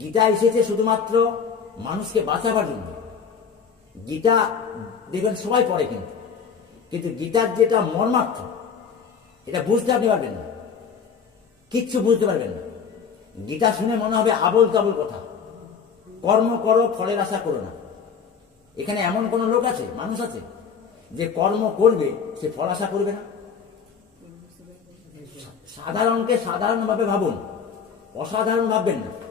গীতা এসেছে শুধুমাত্র মানুষকে বাঁচাবার জন্য। গীতা, দেখবেন সবাই পড়ে কিন্তু। কিন্তু গীতার যেটা মর্মার্থ, এটা বুঝতে আপনি পারবেন না। কিচ্ছু বুঝতে পারবেন না। গীতা শুনে মনে হবে আবল তাবল কথা। কর্ম করো, ফলের আশা করো না। এখানে এমন কোন লোক আছে, মানুষ আছে, যে কর্ম করবে, সে ফল আশা করবে না। সাধারণকে সাধারণভাবে ভাবুন। অসাধারণ ভাববেন না।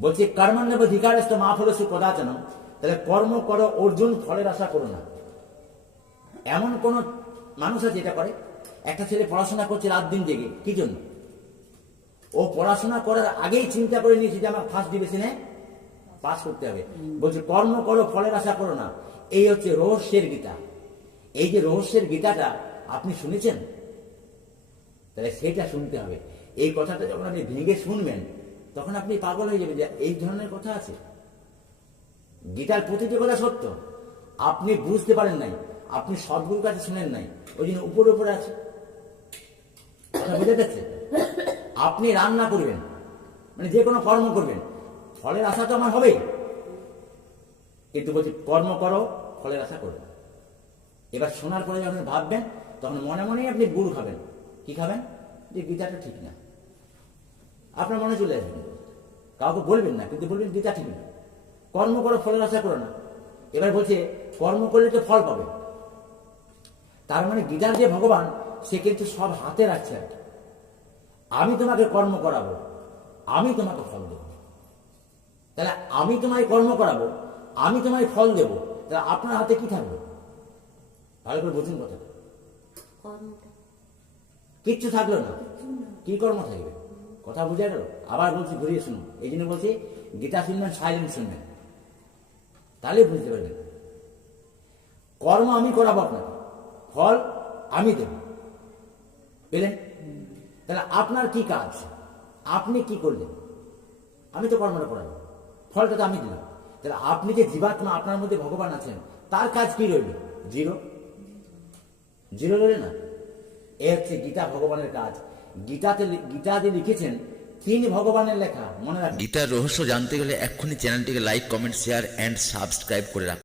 বলছি কর্মান্নব অধিকারস্থ মা ফলস্য কদাচন তাহলে কর্ম করো অর্জুন ফলের আশা করো না। এমন কোন মানুষ আছে এটা করে? একটা ছেলে পড়াশোনা করছে রাত দিন জেগে কি জন্য? ও পড়াশোনা করার আগেই চিন্তা করে নিয়েছে যে আমার ফার্স্ট ডিভিশনে পাস করতে হবে। বলছে কর্ম করো ফলের আশা করো না। এই হচ্ছে রহস্যের গীতা। এই যে রহস্যের গীতাটা আপনি শুনেছেন? তাহলে সেটা শুনতে হবে। এই কথাটা যখন আপনি ভেঙে শুনবেন তখন আপনি পাগল হয়ে যাবেন যে এই ধরনের কথা আছে। গীতার প্রতিটি কথা সত্য। আপনি বুঝতে পারেন নাই। আপনি সদ্গুরুর কাছে শুনেন নাই। ওই জন্য উপরে উপরে আছে। কথা যাচ্ছে? আপনি রান্না করবেন। মানে যে কোনো কর্ম করবেন। ফলের আশা তো আমার হবেই। কিন্তু বলছি, কর্ম করো, ফলের আশা করো। এবার শোনার পরে যখন ভাববেন, তখন মনে মনেই আপনি গুড় খাবেন। কি খাবেন? যে গীতাটা ঠিক না। আপনার মনে চলে আসবে। কাউকে বলবেন না কিন্তু বলবেন গীতা ঠিক না। কর্ম করো ফলের আশা করো না। এবার বলছে কর্ম করলে তো ফল পাবে। তার মানে গীতার যে ভগবান সে কিন্তু সব হাতে রাখছে আর আমি তোমাকে কর্ম করাবো আমি তোমাকে ফল দেব। তাহলে আমি তোমায় কর্ম করাবো আমি তোমায় ফল দেব তাহলে আপনার হাতে কি থাকবে? ভালো করে বুঝুন কথা কিচ্ছু থাকল না। কি কর্ম থাকবে? কথা বুঝে গেল আবার বলছি, ঘুরিয়ে শুনুন। এই জন্য বলছি, গীতা শুনবেন সাইলেন্ট শুনবেন। তাহলে বুঝতে পারবেন কর্ম আমি করাবো আপনাকে। ফল আমি দেব। পেলেন? তাহলে আপনার কি কাজ? আপনি কি করলেন? আমি তো কর্মটা করাবো ফলটা তো আমি দিলাম। তাহলে আপনি যে জীবাত্মা আপনার মধ্যে ভগবান আছেন, তার কাজ কি রইল? জিরো। জিরো রইল না? এ হচ্ছে গীতা ভগবানের কাজ। গীতাতে গীতাদি লিখেছেন, তিনি ভগবানের লেখা, মনে রাখবেন। গীতার রহস্য জানতে গেলে এক্ষুনি চ্যানেলটিকে like, comment, share and subscribe করে রাখুন